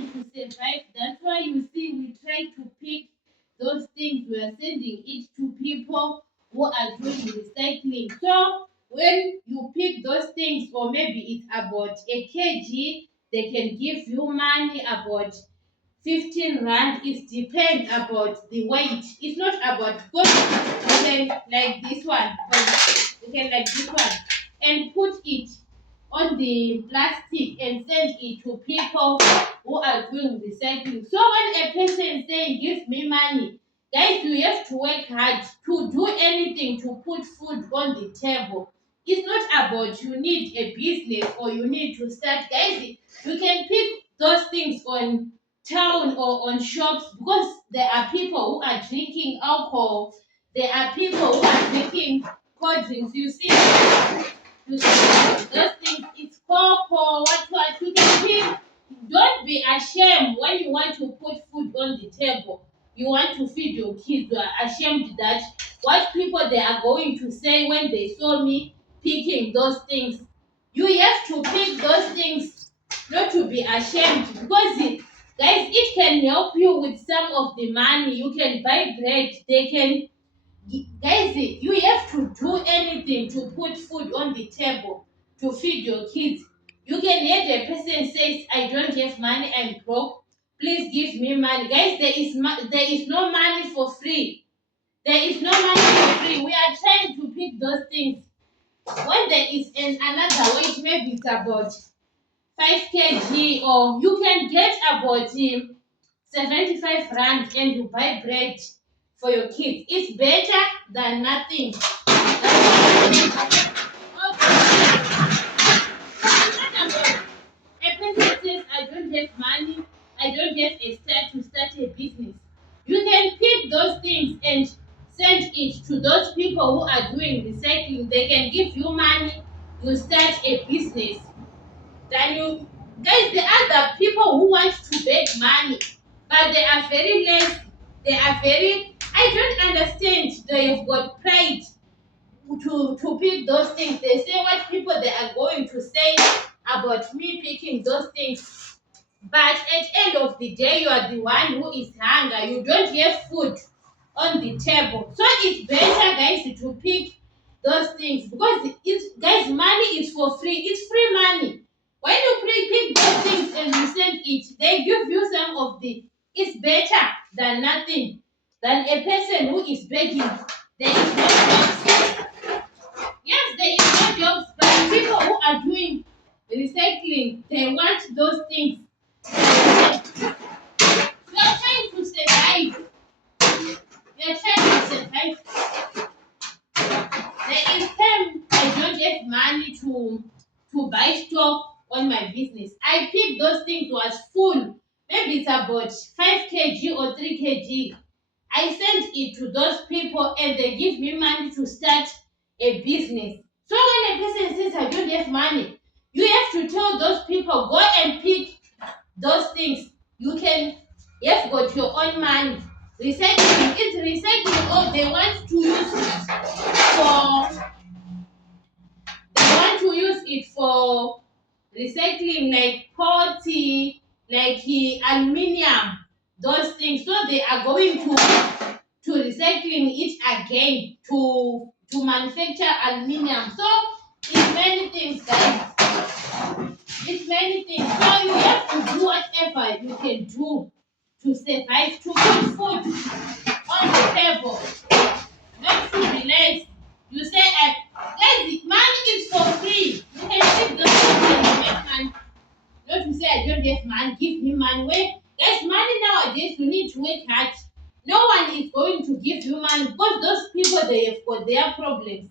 trying to survive. That's why you see we try to pick those things. We are sending it to people who are doing recycling. So when you pick those things, or maybe it's about a kg, they can give you money about 15 rand. It depends about the weight. It's not about, because you can like this one, but you can like this one and put it on the plastic and send it to people who are doing recycling. So when a person is saying give me money, guys, you have to work hard to do anything to put food on the table. It's not about you need a business or you need to start. Guys, you can pick those things on town or on shops, because there are people who are drinking alcohol. There are people who are drinking cold drinks. You see those things. It's cocoa. What you can pick. Don't be ashamed when you want to put food on the table. You want to feed your kids. You are ashamed that what people they are going to say when they saw me picking those things. You have to pick those things, not to be ashamed, because guys, it can help you with some of the money. You can buy bread. They can, guys, you have to do anything to put food on the table to feed your kids. You can hear the person says, I don't have money, I'm broke, please give me money. Guys, there is no money for free. There is no money for free. We are trying to pick those things. When there is another weight, maybe it's about 5 kg, or you can get about 75 rand and you buy bread for your kids. It's better than nothing. A person says, I don't have money, I don't have a start to start a business. You can pick those things and send it to those people who are doing recycling. They can give you money, you start a business. Then you, guys, there are the people who want to beg money, but they are very lazy. They are very, I don't understand. They have got pride to pick those things. They say what people they are going to say about me picking those things. But at end of the day, you are the one who is hungry. You don't have food on the table. So it's better, guys, to pick those things, because it's, guys, money is for free. It's free money. When you pick those things and you send it, they give you some of the. It's better than nothing. Than a person who is begging. There is no jobs. Yes, there is no jobs, but people who are doing recycling, they want those things. We are trying to survive. We are trying to survive. There is time I don't have money to buy stock on my business. I pick those things was full. Maybe it's about 5 kg or 3 kg. I send it to those people and they give me money to start a business. So when a person says I don't have money, you have to tell those people go and pick those things. You can, you have got your own money. Recycling is recycling, or they want to use it for, they want to use it for recycling, like potty, like aluminium, those things. So they are going to recycling it again to manufacture aluminium. So it's many things, guys. It's many things. So you have to do whatever you can do to survive, to put food on the table, not to relax. You say, guys, money is for free. You can take those things and you make money. Not to say I don't have money, give me money. Wait, guys, money nowadays, you need to work hard. No one is going to give you money, because those people they have got their problems.